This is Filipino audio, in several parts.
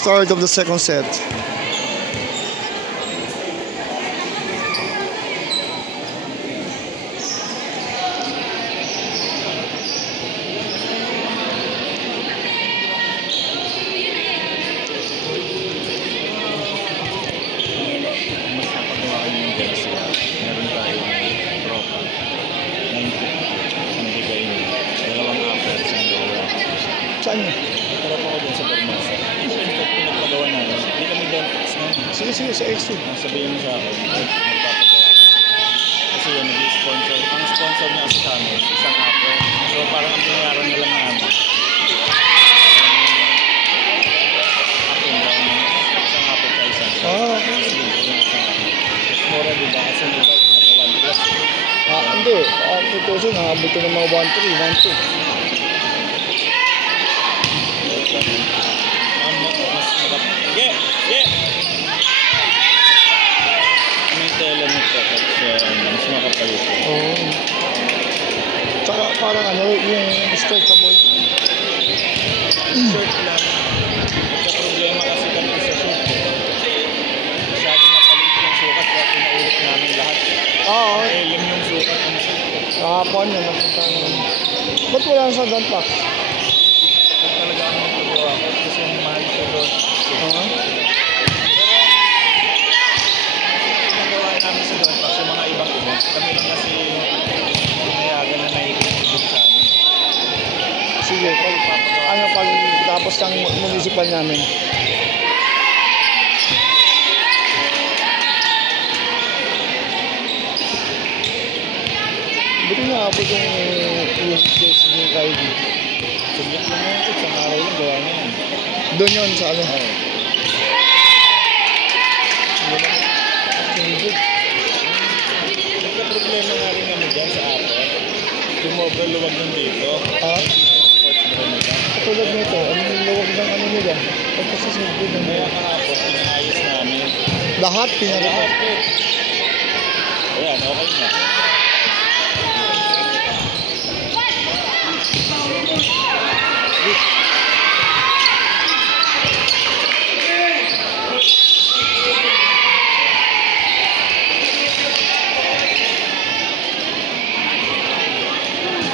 Start of the second set. Saan yun? Tarap ako dun sa Bermasa. Pinapagawa namin. Hindi kami dentist na. Sige, sa X2. Sabihin mo sa akin, magpapagawa. Kasi yan, nag-sponsor. Ang sponsor niya kasi sa amin, isang apple. So parang ang binayaran na lang namin. Apple lang. Isang apple ka isang. Mura diba? Kasi diba, nasa 1 plus. Hindi. 2,000, nakabot ko ng mga 1,300, 1,200. Tsaka parang yung stretchable. Short lang. Nagka-problema kasi kami sa short. Masyado napalit yung sukat kaya pinaulit namin lahat. Oo. Elim yung sukat ng short. Kahapon yun, nakita naman. Ba't wala sa gun pack? Ba't talaga ang magpagawa ko? Kasi yung mahal sa doon. Nagawa namin sa gun pack sa mga ibang event. Kami lang kasi pinayagan na naikipag sa amin. Sige, pag tapos ng municipal namin. Buti nga abot yung case yung kayo. Saglit lang yun. Isang araw lang gawa niya yan. Doon yun sa ano? Oo. Nagka-problema nga rin kami dyan sa Apple. Tumobra luwag ng dito. Sports bro nila. Katulad nito, ano yung luwag ng ano nila? Tapos sa sumpo ng Kaya kahapon, pinaayos namin. lahat pinarap. Ayan, okay na.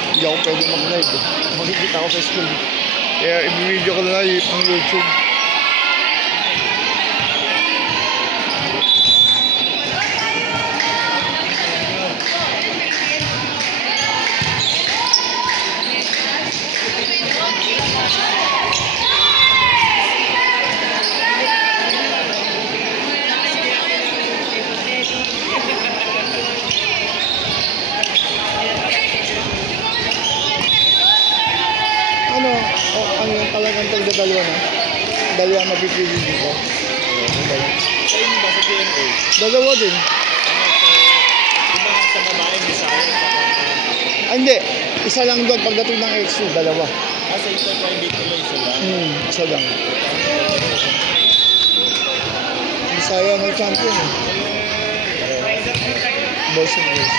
Hindi ako pwede mag-live. Makikita ako sa school. Kaya i-video ko na lang pang YouTube. Ano yung talagang tagdadalawa na? Dalawa mapipili dito. Sa inyo ba sa DNA? Dalawa din. Diba sa babae may sayo sa Hindi. Isa lang doon pagdating ng X2, dalawa. sa interprivate nila isa lang? Isa lang. Bisaya ng champion eh. Boys and girls.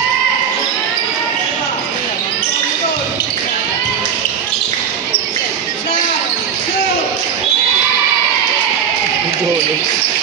Dollars.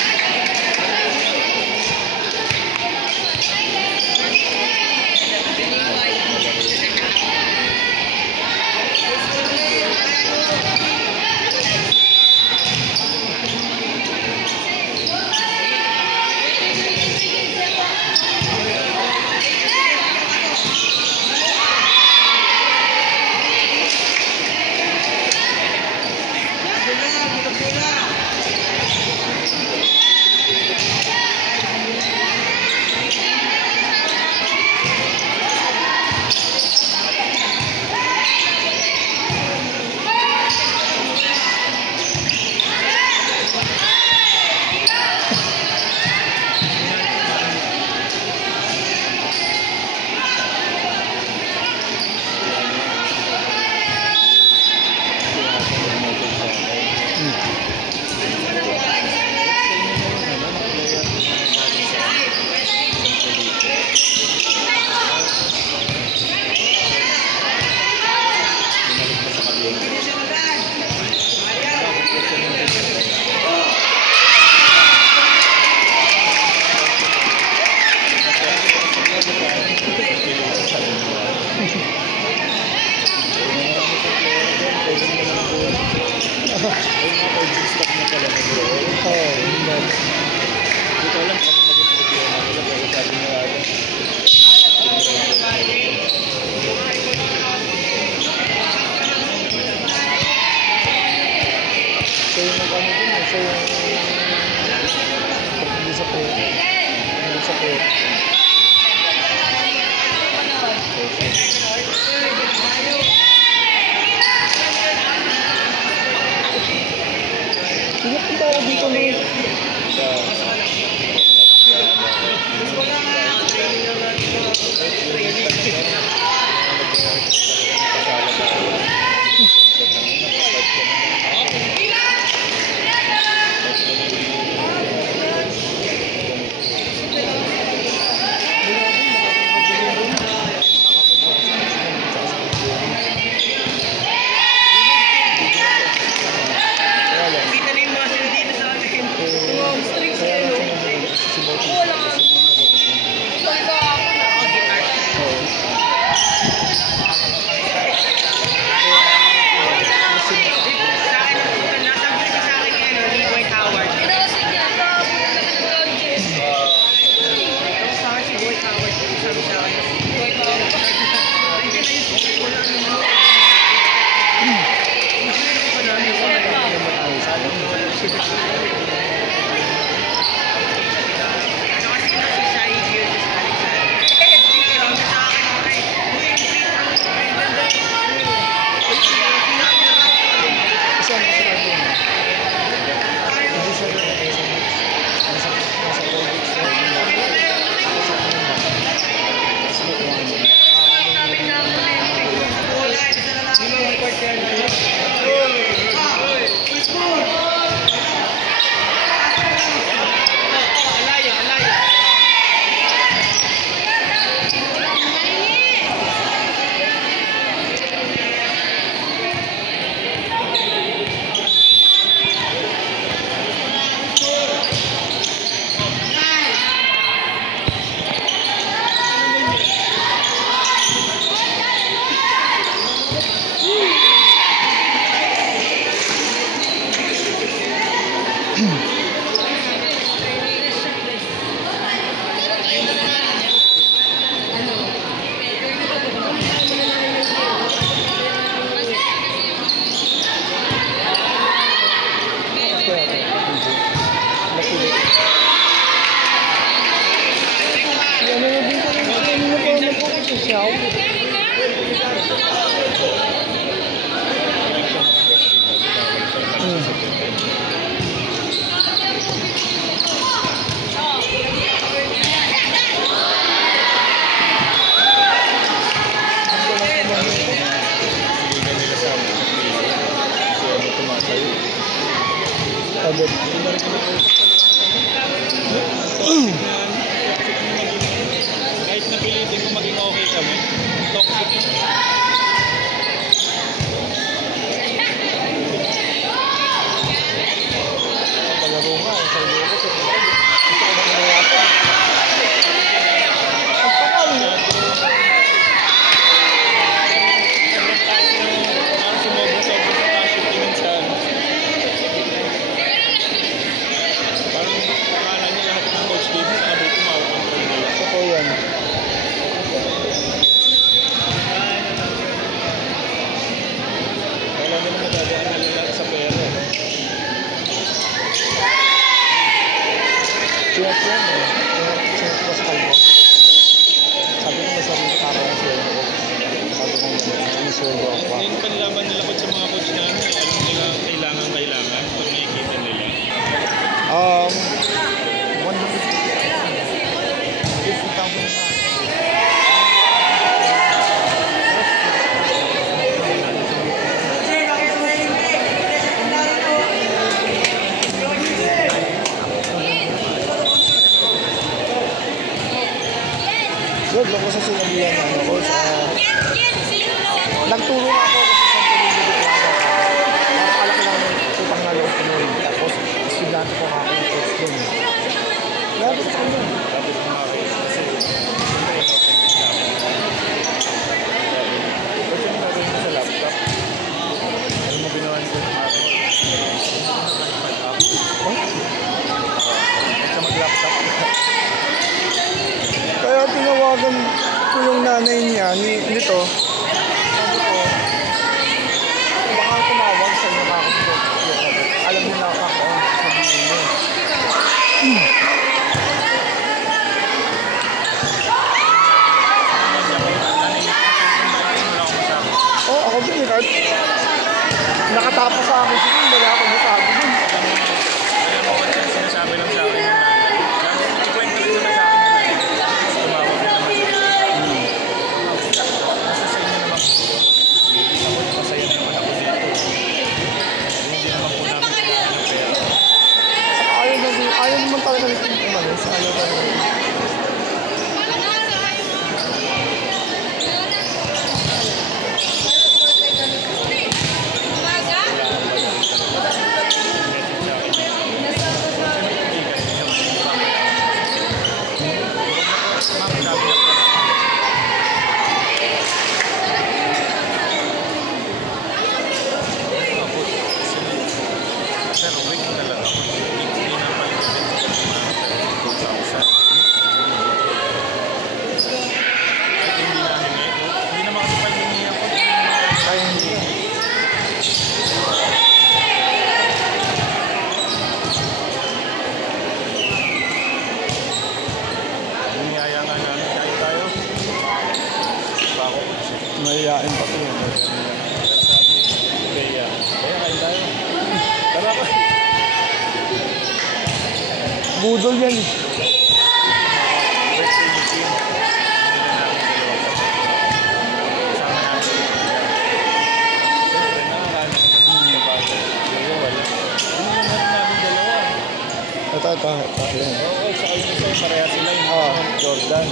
Kahit napilitin ko maging okay kami, toxic. Palaro nga, sa loob ko. Gusto ko na manayatan. Yung panlaban nila ko sa mga coach namin, alam nila kailangan pag nakikita nila. 50,000 Good, ako sa sinabihan ng coach. Nagturo nga ako sa Santo Niño de Plata. Parang kalaki lang ng utang na loob ko nun. Tapos, estudyante ko nga ako ng coach dun. Grabe ko sa kanya. Tapos mga coach kasi, at nakatapos sa akin siguro, wala akong masabi dun. Alam mo ba, sinasabi lang sa akin yung nanay. Lagi ikwento rin naman sa akin yung nanay. Tapos tumawag na naman sila. Basta sa inyo naman po. Hindi ako masaya naman ako dito. Hindi naman po namin kailangan ng pera. Ayaw naman talaga nito yung umalis. Ayaw talaga. Mayayain pa ito. Kaya kain tayo. Tara ka. Budol yan. Birthday meeting. Kasama namin. Siyempre, nakakaano. Wala. Hindi naman namin dalawa. Ito. Yan. Oo, sa kayo nito, pareha sila yung Jordan.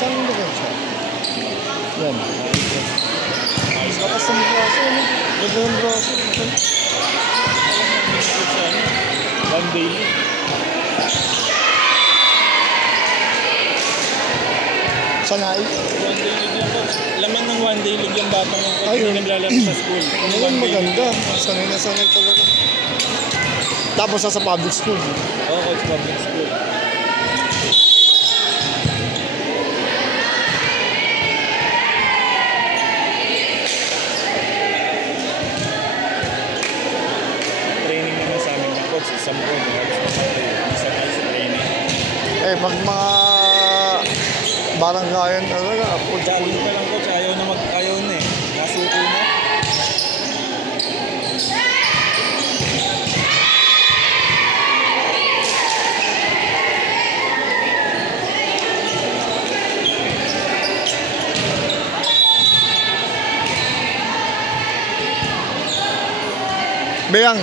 Saan mo ba siya? Yan. Tapos ng braso. Ganda ng braso. One day. Sanay. One day league lang po. Laman ng one day league yung batang yung coach. Hindi naglalaro sa school. Ngayon maganda. Sanay na sanay talaga. Tapos sa public school. Oo, coach public school. Training naman sa amin ng coach. Isang buwan. Isang ay sa training. Pag mga baranggayan talaga. Dali ka lang coach. Ayaw na eh. Nasuko na. Beyang.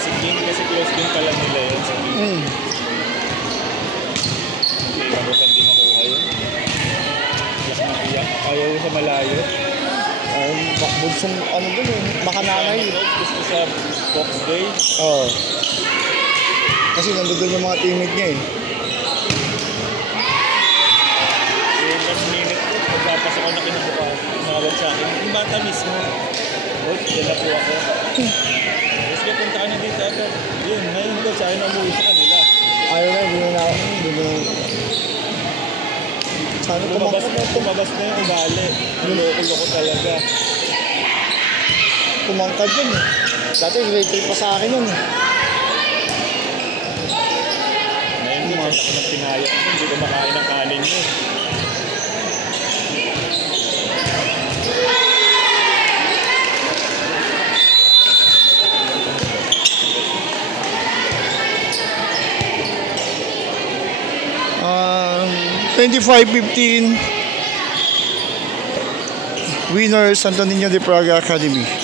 Si King kasi close din pala nila yun. Si King. Hindi, mabutan di makuha yun. Iyak na iyak. Ayaw sa malayo. Bunsong ano dun eh. Makananay. Gusto sa Fox Day. Oo. Kasi nandun yung mga teammate niya eh. Yung last minute ko, pagpapasok ako na kinabuka. Nakawag sa akin. Yung bata mismo. Coach, dyan na po ako. Tapos kaya punta ka na dito agad. Yun, ngayon ko, sa akin na umuwi sa kanila. Ayaw na, hindi na sana Tumabas na yung ugali. Loko-loko talaga. tumangkad yun eh. Dati grade 3 pa sa akin yun eh. Ngayon ko, sa ako ng pinayak. Hindi ko makain ng kanin yun. Um, 25-15 winner Santo Niño de Praga Academy.